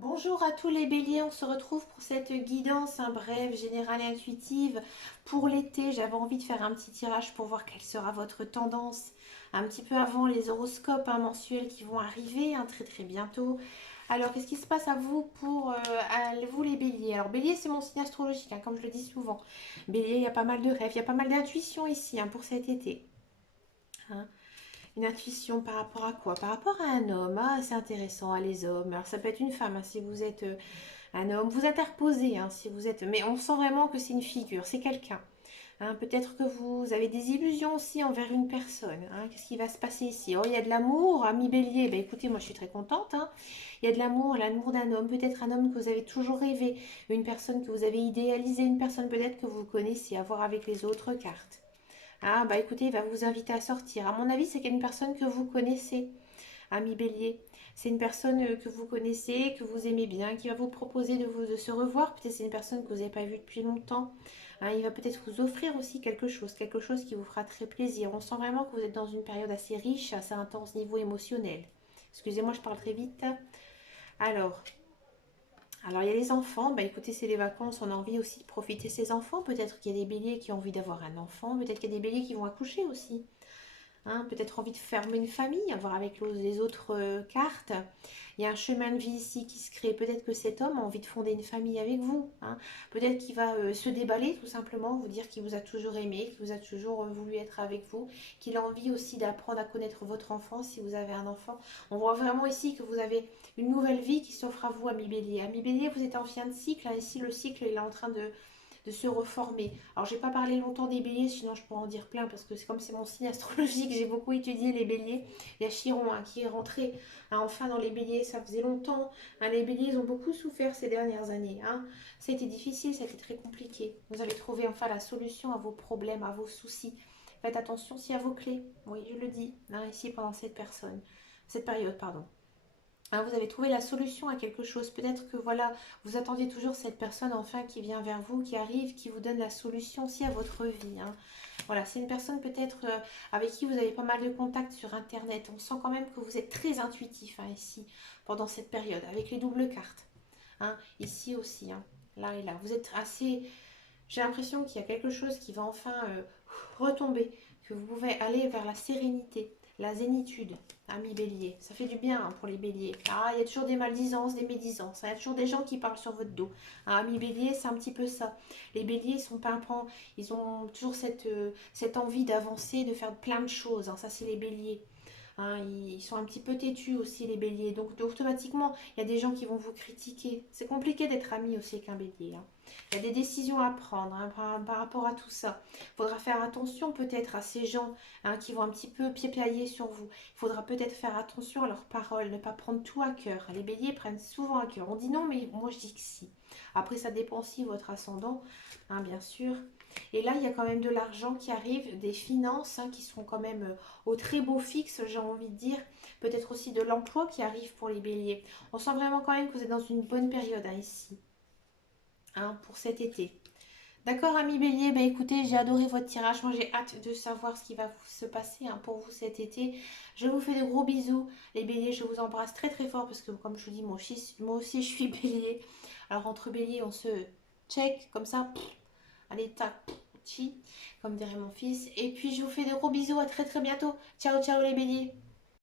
Bonjour à tous les béliers, on se retrouve pour cette guidance, brève, générale et intuitive pour l'été. J'avais envie de faire un petit tirage pour voir quelle sera votre tendance un petit peu avant les horoscopes mensuels qui vont arriver très très bientôt. Alors, qu'est-ce qui se passe à vous pour vous les béliers? Alors, bélier, c'est mon signe astrologique, comme je le dis souvent. Bélier, il y a pas mal de rêves, il y a pas mal d'intuitions ici pour cet été. Hein. Une intuition par rapport à quoi? Par rapport à un homme. Ah, c'est intéressant, les hommes. Alors, ça peut être une femme, si vous êtes un homme. Vous interposez, si vous êtes... Mais on sent vraiment que c'est une figure, c'est quelqu'un. Peut-être que vous avez des illusions aussi envers une personne. Qu'est-ce qui va se passer ici? Oh, il y a de l'amour, ami bélier. Ben, écoutez, moi je suis très contente. Il y a de l'amour d'un homme. Peut-être un homme que vous avez toujours rêvé. Une personne que vous avez idéalisée. Une personne peut-être que vous connaissez. À voir avec les autres cartes. Bah écoutez, il va vous inviter à sortir. À mon avis, c'est une personne que vous connaissez, ami bélier. C'est une personne que vous connaissez, que vous aimez bien, qui va vous proposer de se revoir. Peut-être c'est une personne que vous n'avez pas vue depuis longtemps. Il va peut-être vous offrir aussi quelque chose qui vous fera très plaisir. On sent vraiment que vous êtes dans une période assez riche, assez intense niveau émotionnel. Excusez-moi, je parle très vite. Alors, il y a les enfants. Bah écoutez, c'est les vacances, on a envie aussi de profiter de ses enfants. Peut-être qu'il y a des béliers qui ont envie d'avoir un enfant. Peut-être qu'il y a des béliers qui vont accoucher aussi. Peut-être envie de fermer une famille, à voir avec les autres cartes. Il y a un chemin de vie ici qui se crée. Peut-être que cet homme a envie de fonder une famille avec vous. Peut-être qu'il va se déballer tout simplement, vous dire qu'il vous a toujours aimé, qu'il vous a toujours voulu être avec vous, qu'il a envie aussi d'apprendre à connaître votre enfant si vous avez un enfant. On voit vraiment ici que vous avez une nouvelle vie qui s'offre à vous, ami bélier. Ami bélier, vous êtes en fin de cycle. Ici, le cycle il est en train de se reformer. Alors, j'ai pas parlé longtemps des béliers, sinon je pourrais en dire plein, parce que c'est comme c'est mon signe astrologique, j'ai beaucoup étudié les béliers. Il y a Chiron qui est rentré enfin dans les béliers, ça faisait longtemps. Les béliers, ils ont beaucoup souffert ces dernières années. Ça a été difficile, ça a été très compliqué. Vous avez trouvé enfin la solution à vos problèmes, à vos soucis. Faites attention aussi à vos clés. Oui, je le dis, ici pendant cette période, pardon. Vous avez trouvé la solution à quelque chose. Peut-être que voilà, vous attendiez toujours cette personne enfin qui vient vers vous, qui arrive, qui vous donne la solution aussi à votre vie. Voilà, c'est une personne peut-être avec qui vous avez pas mal de contacts sur Internet. On sent quand même que vous êtes très intuitif ici, pendant cette période, avec les doubles cartes. Ici aussi, là et là. Vous êtes assez... J'ai l'impression qu'il y a quelque chose qui va enfin retomber, que vous pouvez aller vers la sérénité, la zénitude, ami bélier. Ça fait du bien pour les béliers. Il y a toujours des maldisances, des médisances. Il y a toujours des gens qui parlent sur votre dos. Ami bélier, c'est un petit peu ça. Les béliers sont pimpants. Ils ont toujours cette envie d'avancer, de faire plein de choses. Ça, c'est les béliers. Ils sont un petit peu têtus aussi, les béliers. Donc, automatiquement, il y a des gens qui vont vous critiquer. C'est compliqué d'être ami aussi avec un bélier. Il y a des décisions à prendre par rapport à tout ça. Il faudra faire attention peut-être à ces gens qui vont un petit peu piépiailler sur vous. Il faudra peut-être faire attention à leurs paroles, ne pas prendre tout à cœur. Les béliers prennent souvent à cœur. On dit non, mais moi je dis que si. Après, ça dépend aussi de votre ascendant, bien sûr. Et là, il y a quand même de l'argent qui arrive, des finances qui sont quand même au très beau fixe, j'ai envie de dire. Peut-être aussi de l'emploi qui arrive pour les béliers. On sent vraiment quand même que vous êtes dans une bonne période ici, pour cet été. D'accord, ami bélier, écoutez, j'ai adoré votre tirage. Moi, j'ai hâte de savoir ce qui va se passer pour vous cet été. Je vous fais de gros bisous. Les béliers, je vous embrasse très très fort parce que, comme je vous dis, moi aussi je suis bélier. Alors, entre béliers, on se check comme ça. Allez, tac, chi, comme dirait mon fils. Et puis, je vous fais de gros bisous. À très très bientôt. Ciao, ciao les béliers.